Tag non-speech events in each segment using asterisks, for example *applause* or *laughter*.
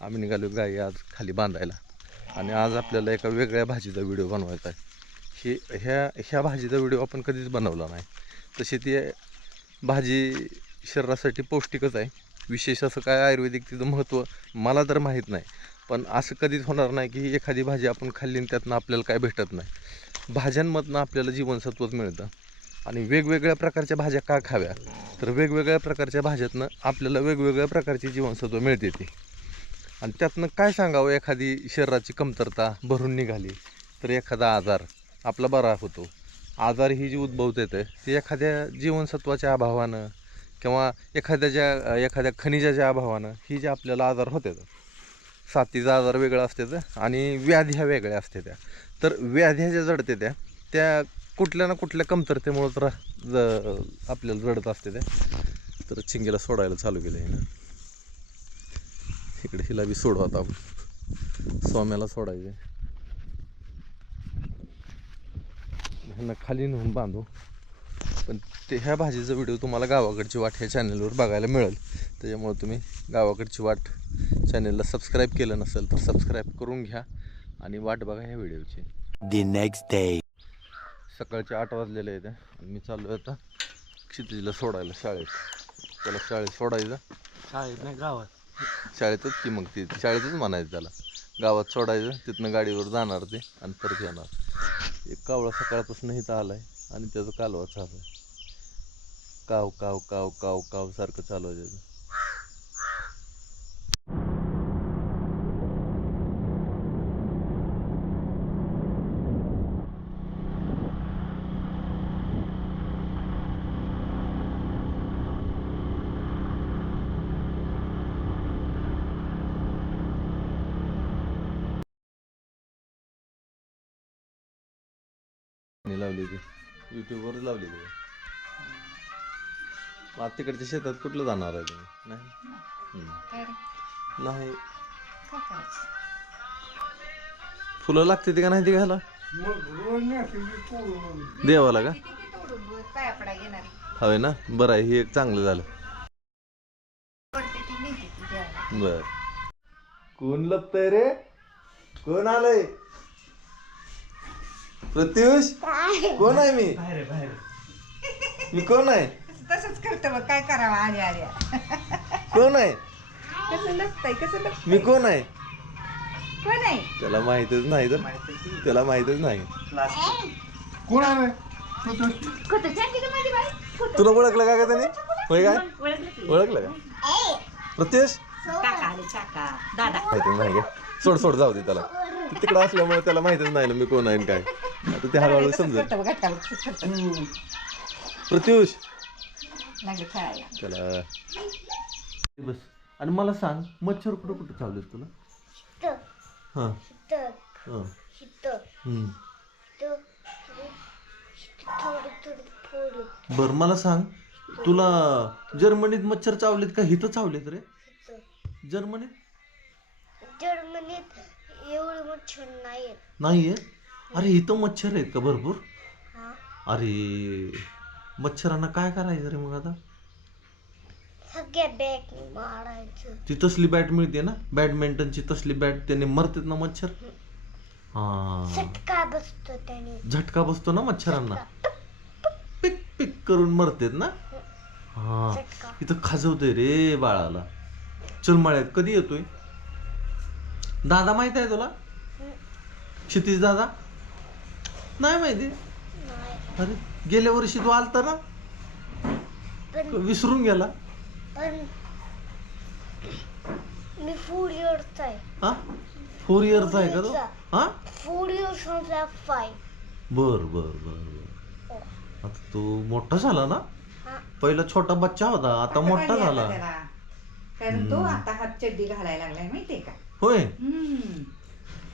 आम्ही निघालो गाई आज खाली बांधायला. आणि आज आपल्याला एका वेगळ्या भाजीचा व्हिडिओ बनवायचा आहे. ही ह्या ह्या भाजीचा व्हिडिओ आपण कधीच बनवला नाही. तशी ती भाजी शरीरासाठी पौष्टिकच आहे. विशेष असं काय आयुर्वेदिक तिचं महत्त्व मला तर माहीत नाही. पण असं कधीच होणार नाही की एखादी भाजी आपण खाल्ली आणि त्यातनं आपल्याला काय भेटत नाही. भाज्यांमधनं आपल्याला जीवनसत्वच मिळतं. आणि वेगवेगळ्या प्रकारच्या भाज्या का खाव्या? तर वेगवेगळ्या प्रकारच्या भाज्यातनं आपल्याला वेगवेगळ्या प्रकारची जीवनसत्व मिळते ती. आणि त्यातनं काय सांगावं एखादी शरीराची कमतरता भरून निघाली तर एखादा आजार आपला बरा होतो. आजार ही जी उद्भवत येते ती एखाद्या जीवनसत्वाच्या अभावानं किंवा एखाद्याच्या एखाद्या खनिजाच्या अभावानं ही जे आपल्याला आजार होते साथीचा आजार वेगळा असते आणि व्याध्या वेगळ्या असते त्या. तर व्याध्या ज्या जडते त्या त्या कुठल्या ना कुठल्या कमतरतेमुळं तर ज आपल्याला जडत असते त्या. तर चिंगीला सोडायला चालू केलं आहे इकडे हिला बी सोडू आता आपण. सोम्याला सोडायचे ह्यांना खाली नेऊन बांधू. पण ते ह्या भाजीचा व्हिडिओ तुम्हाला गावाकडची वाट ह्या चॅनलवर बघायला मिळेल. त्याच्यामुळे तुम्ही गावाकडची वाट चॅनलला सबस्क्राईब केलं नसेल तर सबस्क्राईब करून घ्या आणि वाट बघा ह्या व्हिडिओची. The next day. सकाळचे आठ वाजलेले आहेत. आणि मी चाललो आहे आता क्षितिजीला सोडायला शाळेत. त्याला शाळेत सोडायचं. शाळेत नाही गावात. शाळेतच की मग ती शाळेतच म्हणायचं त्याला. गावात सोडायचं तिथनं गाडीवर जाणार ते आणि परत येणार. एक कावळा सकाळपासून इथं आलाय आणि त्याचं कालवा चालू आहे. काव काव काव काव काव सारखं चालू आहे त्याचं. लावली ती युट्यूबवर लावली ती मग आता तिकडच्या शेतात कुठलं जाणार आहे तुम्ही? नाही? हम्म. नाही. फुलं लागते ते का नाही ती घ्यायला? देवाला का? घेणार? हवे ना? बरं आहे हे एक चांगलं झालं. पडते ती नेते ती देवाला. बर. कोण लपतय रे? कोण आलंय? प्रत्युष कोण आहे मी? बाहेर बाहेर मी कोण आहे? तसंच करतं बघ काय करावं आल्या आल्या कोण आहे? कसं कसं मी कोण आहे? कोण आहे? त्याला माहितच नाही तर. त्याला माहितच नाही. कोण आहे? माझी बाई. तुला ओळखलं का का त्याने? होय काय? ओळखलं की? ओळखलं का? प्रत्युष काका आले काका. दादा. माहिती नाही का सोड सोड जाऊ दे त्याला. ते तिकडं असल्यामुळे त्याला माहितच नाही ना मी कोण आहे आणि काय. आता ते हळूहळू समजेल. प्रत्युष त्याला बस. आणि मला सांग मच्छर कुठं कुठं चावलेत तुला? हां. हां. हम्म. बरं मला सांग तुला जर्मनीत मच्छर चावलेत का? हिथं चावलेत रे. जर्मनीत? जर्मनीत एवढे मच्छर नाही नाहीये अरे इथं मच्छर आहेत का भरपूर? हा. अरे मच्छरांना काय करायचं रे मग आता? मारायचं. ती तसली बॅट मिळते ना? बॅडमिंटनची तसली बॅट त्याने मरतात ना मच्छर? हा. चटका बसतो त्याने. झटका बसतो ना मच्छरांना? पिक पिक करून मरतेत ना? हा. इथं खाजवतोय रे बाळाला. चल माळ्यात कधी येतोय? दादा माहीत आहे तुला? क्षितिज दादा? नाही माहिती? नाही अरे गेल्या वर्षी तू आलता ना? पण विसरून गेला? पण मी फोर इयर्सचा आहे. हा? फोर इयरचा आहे का तो? हा? फोर इयर्स फाय बर बर बर बर. आता तू मोठा झाला ना? हा. पहिला छोटा बच्चा होता आता मोठा झाला. आता त्याला. कारण तो आता हात चड्डी घालायला लागलाय माहितीये का? होय. हम्म.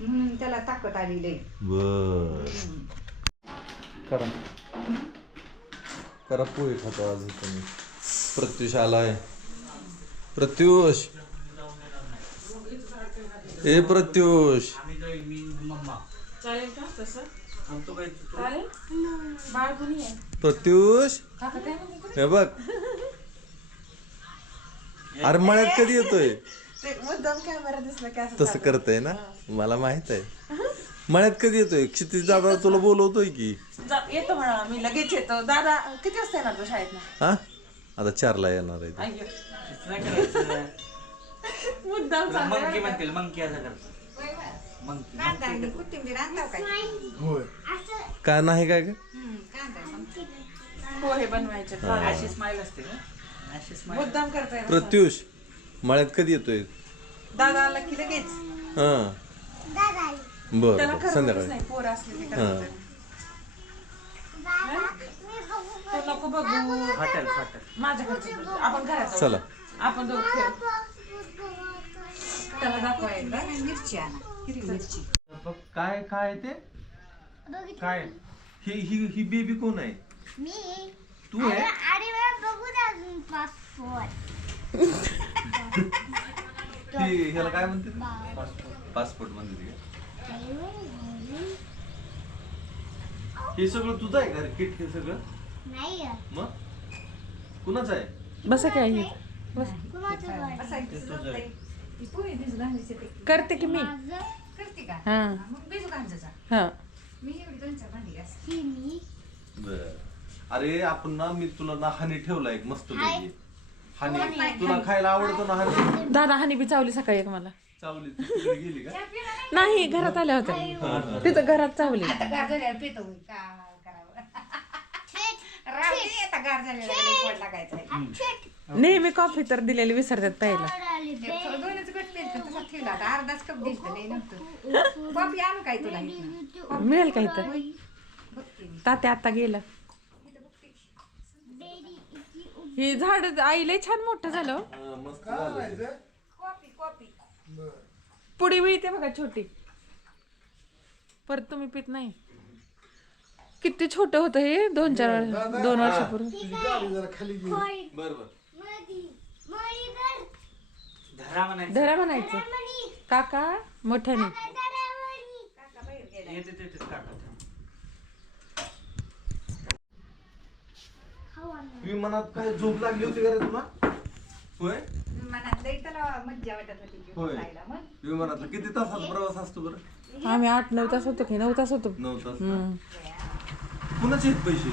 म्हणून त्याला ताकद आलेली आहे. बर. हम्म. करा. करा पोहे खातो आज मी प्रत्युष आलाय. प्रत्युष. ए प्रत्युष. प्रत्युष. हे बघ. अरे मळ्यात कधी येतोय? तसं. करतय ना? मला माहीत आहे. मळ्यात कधी येतोय? क्षितिज दादा तुला बोलवतोय की. जा- येतो म्हणा मी लगेच येतो. दादा किती वाजता येणार तू शाळेत हा? आता चारला येणार आहे ते. अय्यो दुसरं करायचं. मुद्दाम तुला चाललाय मंकी बरं का? म्हणतील मंकी असं करतो मंकी कांदा आणि कोथिंबीर आणताव काय? नाही काय का हम्म, कांदा पोहे बनवायचे. अशी स्माईल असते का अशी स्माईल मुद्दाम करताय ना. प्रत्युष मळ्यात कधी येतोय? दादा आला की लगेच. हा. दादा आली. बर त्याला बर करमतच संध्याकाळी नाही पोर असले की हा. करमत दादा मी बघू तो नको बघू हॉटेल हॉटेल माझ्याकडे आपण घरात जाऊ. चला आपण दोघं खेळू. बघू त्याला दाखवा एकदा मिरची आणा हिरवी मिरची काय काय ते काय ही ही ही बेबी कोण आहे मी तू आहे अरे मला बघू दे अजून पासपोर्ट ती ह्याला काय म्हणते पासपोर्ट म्हणते हे सगळं तुझं आहे का रे किट हे सगळं. मग? कुणाचं आहे? बस काय कुणाचं घर? करते की मी? माझं? करते का? हा. मग बिजू गांजाचा हा. मी एवढी दोन चार भांडी घासते. ही मी. बर. अरे आपण ना मी तुला ना हानी ठेवला एक मस्त पैकी. हानी. तुला खायला आवडतो ना हानी दादा हानी बी चावली सकाळी एक मला चावली ती तिकडे गेली का नाही घरात आल्या होत्या तिथं घरात चावली आता गार झाल्यावर पितो मी. काय करावं थेट राहू दे, आता गार झालेला लई गोड लागायचं आहे. थेट नेहमी कॉफी तर दिलेली विसरतात प्यायला आली ते थोडं दोनच गट पेल तर तसा ठेवला आता अर्धाच कप दिसतं नाही नव्हतं कॉफी आणू काय तुला? मिळेल का इथं बघते मी. तात्या आता गेलं हे झाड आईला छान मोठं झालं. मस्त झालं. कॉफी कॉफी पुडी मिळते बघा छोटी. परत तुम्ही पित नाही. किती छोट होतं हे? दोन चार वर्ष दोन वर्षापूर्वी. बर बर. धरा म्हणायचं. धरा म्हणायचं. मणी काका मोठ्याने. येते ते ते विमानात काय झोप लागली होती का रे तुला होय मनात लई त्याला मज्जा वाटत होती होय. मग विमानातला किती तासाचा प्रवास असतो बरं आम्ही आठ नऊ तास होतो की नऊ तास होतो नऊ तास. हम्म. कुणाचे आहेत पैसे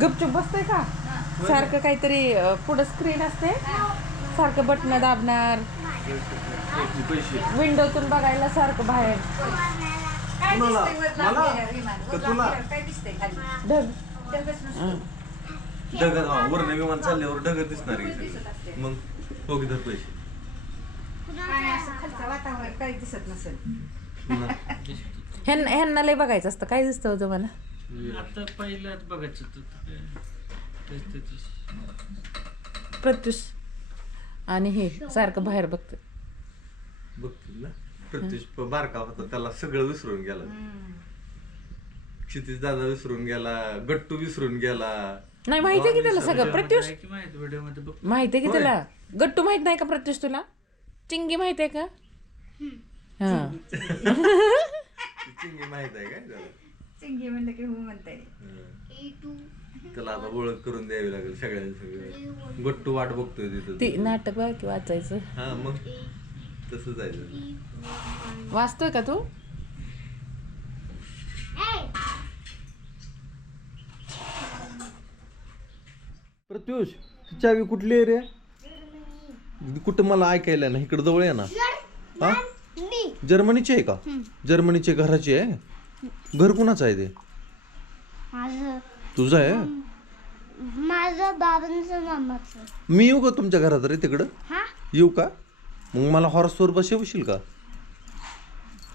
गपचूप बसतंय का सारखं काहीतरी अं, पुढं स्क्रीन असते सारखं बटन दाबणार पैसे पैसे विंडोतून बघायला सारखं बाहेर काय कुणाला? दिसतंय वर मला? लावलेलं विमान? का वर तुला? लावलेलं काय दिसतंय खाली ढग ढगच नसतं. ढगत हा वरनं विमान चालल्यावर ढगत दिसणार आहे. मग हो की धर पैसे. काय असं खालचं वातावरण काही दिसत नसेल. पुन्हा. ह्यांना ह्यांना लय बघायचं असतं. काय दिसतं होतं मला? आता पहिल्याच बघायचं तू तेच तेच प्रत्युष. आणि हे सारखं बाहेर बघतं. बघतील ना. प्रत्युष प- बारका होता. त्याला सगळं विसरून गेला. क्षितिज दादा विसरून गेला. गट्टू विसरून गेला. नाही माहितीये की त्याला सगळं? प्रत्युष? की माहिती व्हिडिओमध्ये बघ. माहितीये की. त्याला? गट्टू माहीत नाही का प्रत्युष तुला? चिंगी का? हा. *laughs* चिंगी माहीत आहे त्याला? चिंगी म्हणलं की हो म्हणताय. हं. ए टू त्याला आता ओळख करून द्यावी लागेल सगळ्यांनी सगळं. गट्टू वाट बघतोय तिथं. ती नाटक बघ की वाचायचं. हा मग तसं जायचं. वाचतोय का तू? प्रत्युष चावी कुठली आहे रे? कुठं मला ऐकायला ना इकडं जवळ आहे ना. हा? जर्मनीची आहे का? जर्मनीची घराची आहे? घर कुणाचं आहे ते? तुझं आहे? माझं बाबांचं मामाचं. मी येऊ का तुमच्या घरात रे तिकडं? येऊ का? मग मला हॉर्सवर बसवशील का?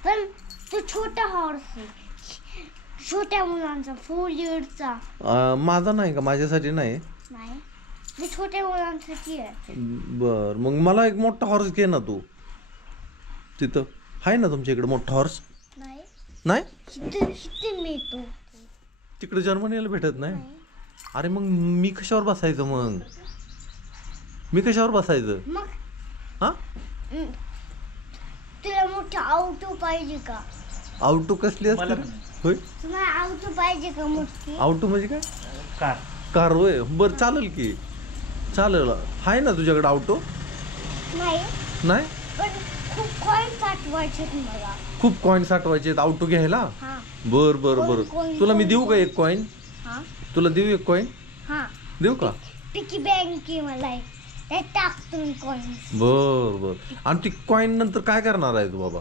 पण तो छोटा हॉर्स छोट्या मुलांचा फोर इयर्सचा अं, माझा नाही का? माझ्यासाठी नाही. नाही. ते छोट्या मुलांसाठी आहे. बर मग मला एक मोठा हॉर्स घे ना तू. तिथं. आहे ना तुमच्या इकडे मोठा हॉर्स नाही. नाही? मिळतो तिकडे जर्मनीला भेटत नाही? अरे मग मी कशावर बसायचं मग? मी कशावर बसायचं? मग? हा? हम्म, तुला मोठा ऑटो पाहिजे का? आउटो कसली असते? होय? तुम्हाला ऑटो पाहिजे का मोठी? आउटो म्हणजे काय? कार कार होय. बरं चालेल की. चालेल. आहे ना तुझ्याकडे आउटो नाही. नाही? पण खूप कॉईन साठवायचे मला. खूप कॉईन साठवायचे आहेत आउटो घ्यायला? हा. बर बर बर. कोण- तुला मी देऊ का एक कॉईन हा? तुला देऊ एक कॉईन हा. देऊ का? पिकी बँक आहे मला एक. त्यात टाकतो मी कॉईन्स बर बर. आणि ती कॉईन नंतर काय करणार आहे तू बाबा?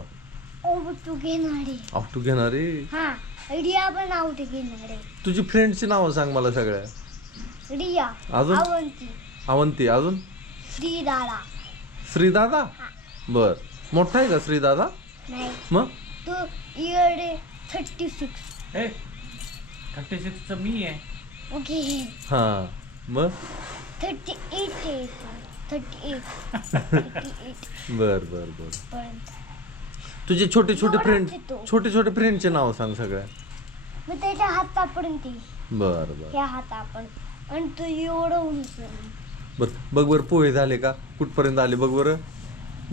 ओ तू घेणार. आहे आउटो घेणार? आहे हा. रिया पण आउट घेणार. आहे तुझी फ्रेंडची नावं सांग मला सगळ्या. रिया अजून? अवंती. अवंती अजून? श्रीदादा. श्रीदादा? बर. मोठा आहे का श्रीदादा? नाही. मग? तू इयर थर्टी सिक्स हे थर्टी सिक्सचं मी आहे. ओके. हा. मग? थर्टी एट आहे थर्टी एट थर्टी एट बर बर बर. पर्यंत तुझे छोटे छोटे फ्रेंड येतो. छोटे छोटे फ्रेंडचे नाव सांग सगळ्या. मग त्याच्या हातापर्यंत येईल. बर बर. ह्या हातापर्यंत. आणि तू एवढं उंच बर बघ बर पोहे झाले का? कुठपर्यंत आले बघ बरं?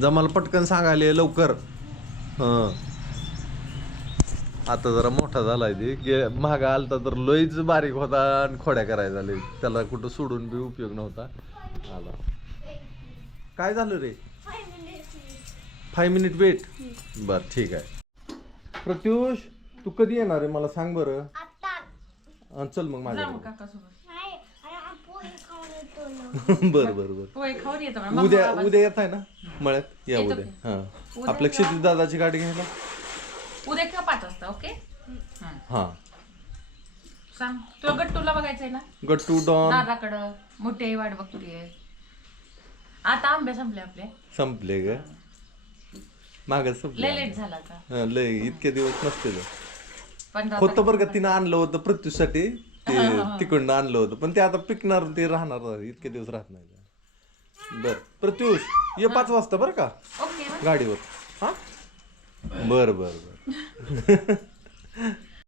जमाला पटकन सांगाले लवकर. हं. आता जरा मोठा झालाय ते. गे महाग आलता तर लईच बारीक होता आणि खोड्या करायला झाले. त्याला कुठं सोडून बी उपयोग नव्हता. आला. काय झालं रे? फाय मिनिट वेट बर ठीक आहे. प्रत्युष तू कधी येणार आहे? मला सांग बरं. आता चल मग माझ्या काकासोबत नाही आणि आपण पोहे खाऊन येतो ना बर बर बर. खाऊन येतो उद्या उद्या येत आहे ना? मळ्यात? या येतो उद्या. की. हा. उद्या आपल्या क्षितिज दादाची गाडी घ्यायला? उद्या किंवा पाच वाजता ओके? हं. हा. सांग. तुला गट्टूला बघायचंय ना? गट्टू डॉन. दादाकडं. मोठी आई वाट बघतीये. आता आंबे संपले आपले संपले ग. माग लय संपले लेट झाला आता. हा, लय. इतके दिवस नसते ग. पंधरा होतं बरं का तिनं आणलं होतं प्रत्युसाठी ते तिकडनं आणलं होतं. पण ते आता पिकणार ते राहणार इतके दिवस राहत नाही बर. प्रत्युष ये पाच वाजता बरं का? गाडीवर. हा? बर बर बर. *laughs*